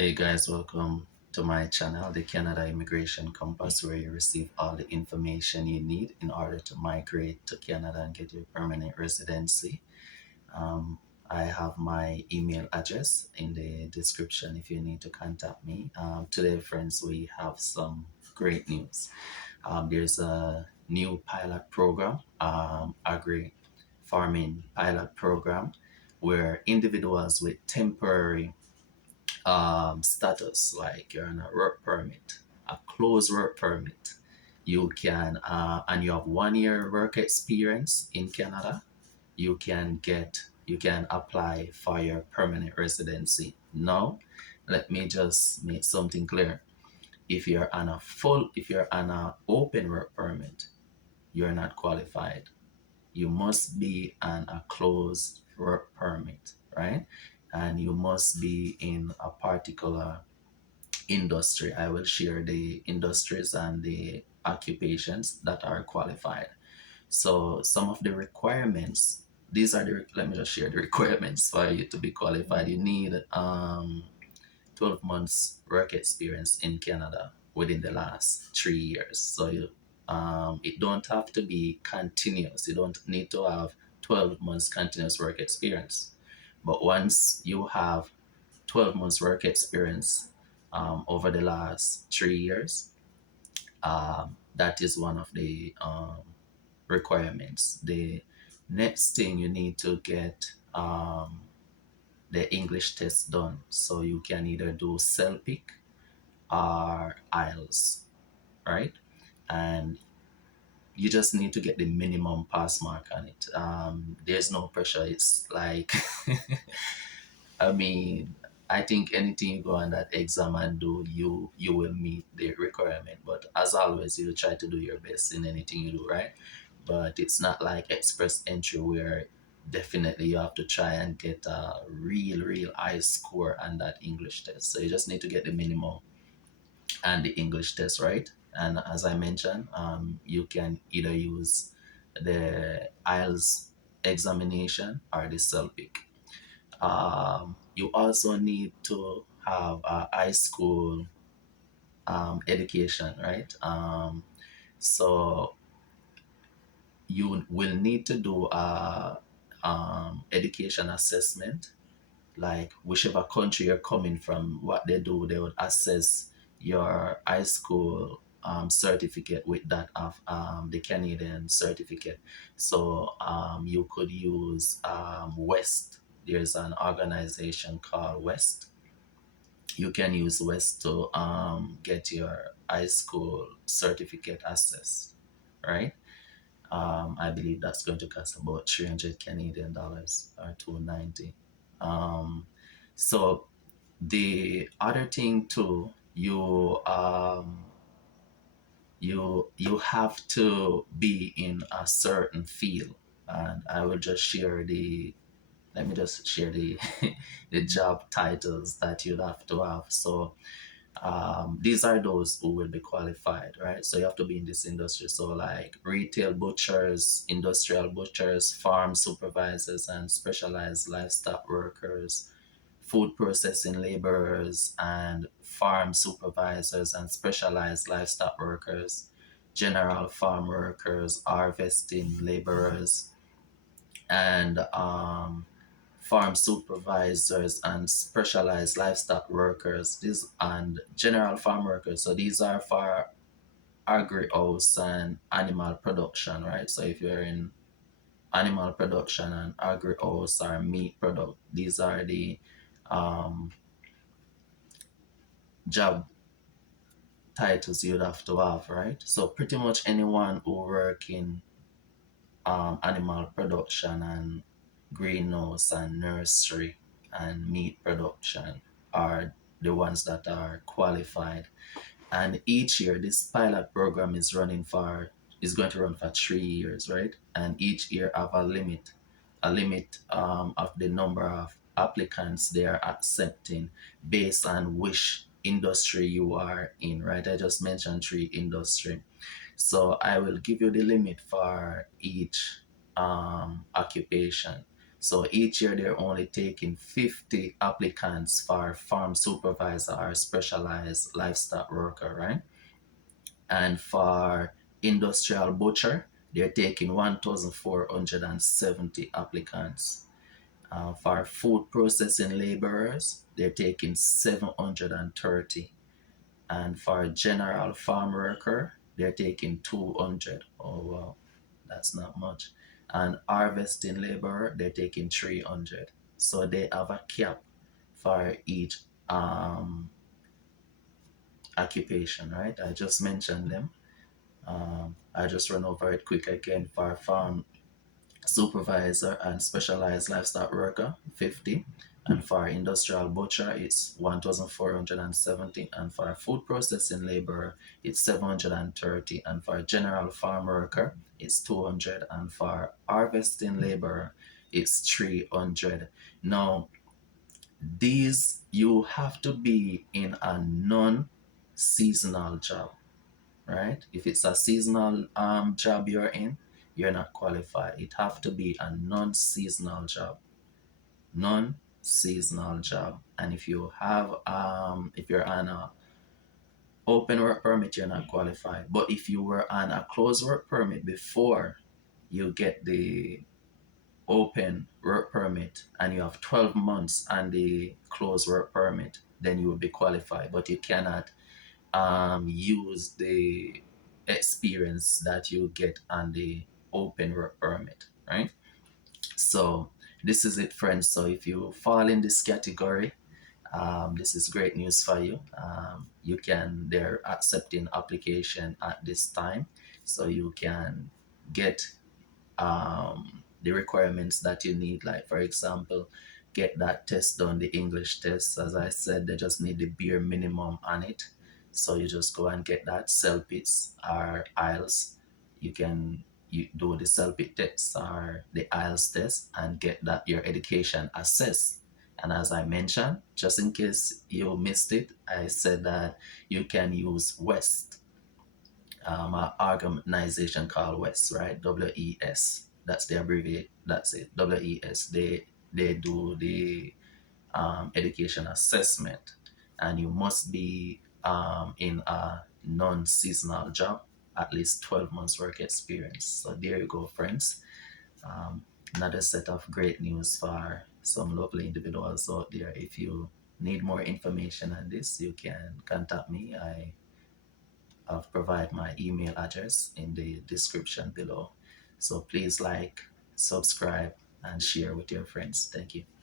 Hey guys, welcome to my channel, the Canada Immigration Compass, where you receive all the information you need in order to migrate to Canada and get your permanent residency. Um, I have my email address in the description if you need to contact me. Today, friends, we have some great news. There's a new pilot program, Agri Farming Pilot Program, where individuals with temporary status, like you're on a work permit, a closed work permit, you can and you have 1 year work experience in Canada, you can apply for your permanent residency. Now let me just make something clear. If you're on a open work permit, you're not qualified. You must be on a closed work permit, right? And you must be in a particular industry. I will share the industries and the occupations that are qualified. So some of the requirements, let me just share the requirements for you to be qualified. You need 12 months work experience in Canada within the last 3 years. So it don't have to be continuous. You don't need to have 12 months continuous work experience. But once you have 12 months work experience over the last 3 years, that is one of the requirements. The next thing, you need to get the English test done. So you can either do CELPIC or IELTS, right? And you just need to get the minimum pass mark on it. There's no pressure. It's like, I mean, I think anything you go on that exam and do, you will meet the requirement. But as always, you try to do your best in anything you do, right? But it's not like express entry where definitely you have to try and get a real high score on that English test. So you just need to get the minimum and the English test, right? And as I mentioned, you can either use the IELTS examination or the CELPIC. You also need to have a high school education, right? So you will need to do a education assessment, like whichever country you're coming from. What they do, they would assess your high school certificate with that of the Canadian certificate. So you could use West. There's an organization called West. You can use West to get your high school certificate assessed, right? I believe that's going to cost about 300 Canadian dollars or 290. So the other thing too, you have to be in a certain field, and I will just share the let me just share the the job titles that you'd have to have. So these are those who will be qualified, right? So you have to be in this industry. So like retail butchers, industrial butchers, farm supervisors and specialized livestock workers, food processing laborers and farm supervisors and specialized livestock workers, general farm workers, harvesting laborers, and farm supervisors and specialized livestock workers, these and general farm workers. So these are for agri-house and animal production, right? So if you're in animal production and agri-house or meat product, these are the um, job titles you'd have to have, right? So pretty much anyone who work in animal production and greenhouse and nursery and meat production are the ones that are qualified. And each year, this pilot program is going to run for 3 years, right? And each year have a limit of the number of applicants they are accepting based on which industry you are in, right? I just mentioned 3 industry. So I will give you the limit for each occupation. So each year they're only taking 50 applicants for farm supervisor or specialized livestock worker, right? And for industrial butcher, they're taking 1,470 applicants. For food processing laborers, they're taking 730. And for general farm worker, they're taking 200. Oh, wow, that's not much. And harvesting laborer, they're taking 300. So they have a cap for each um, occupation, right? I just mentioned them. I just run over it quick again. For farm supervisor and specialized livestock worker, 50. And for industrial butcher, it's 1,470. And for food processing laborer, it's 730. And for general farm worker, it's 200. And for harvesting laborer, it's 300. Now, these you have to be in a non-seasonal job, right? If it's a seasonal job you're in, you're not qualified. It have to be a non-seasonal job. Non-seasonal job. And if you have if you're on a open work permit, you're not qualified. But if you were on a closed work permit before you get the open work permit and you have 12 months on the closed work permit, then you will be qualified. But you cannot use the experience that you get on the open work permit, right? So this is it, friends. So if you fall in this category, this is great news for you. They're accepting application at this time, so you can get the requirements that you need. Like, for example, get that test done, the English test. As I said, they just need the bare minimum on it. So you just go and get that CELPITS or IELTS. You do the CELPIT test or the IELTS test and get that your education assessed. And as I mentioned, just in case you missed it, I said that you can use WEST, an organization called WES, right? WES. That's the abbreviate. That's it. WES. They do the education assessment, and you must be in a non-seasonal job, at least 12 months work experience. So there you go, friends. Um, Another set of great news for some lovely individuals out there. If you need more information on this, you can contact me. I'll provide my email address in the description below. So please like, subscribe, and share with your friends. Thank you.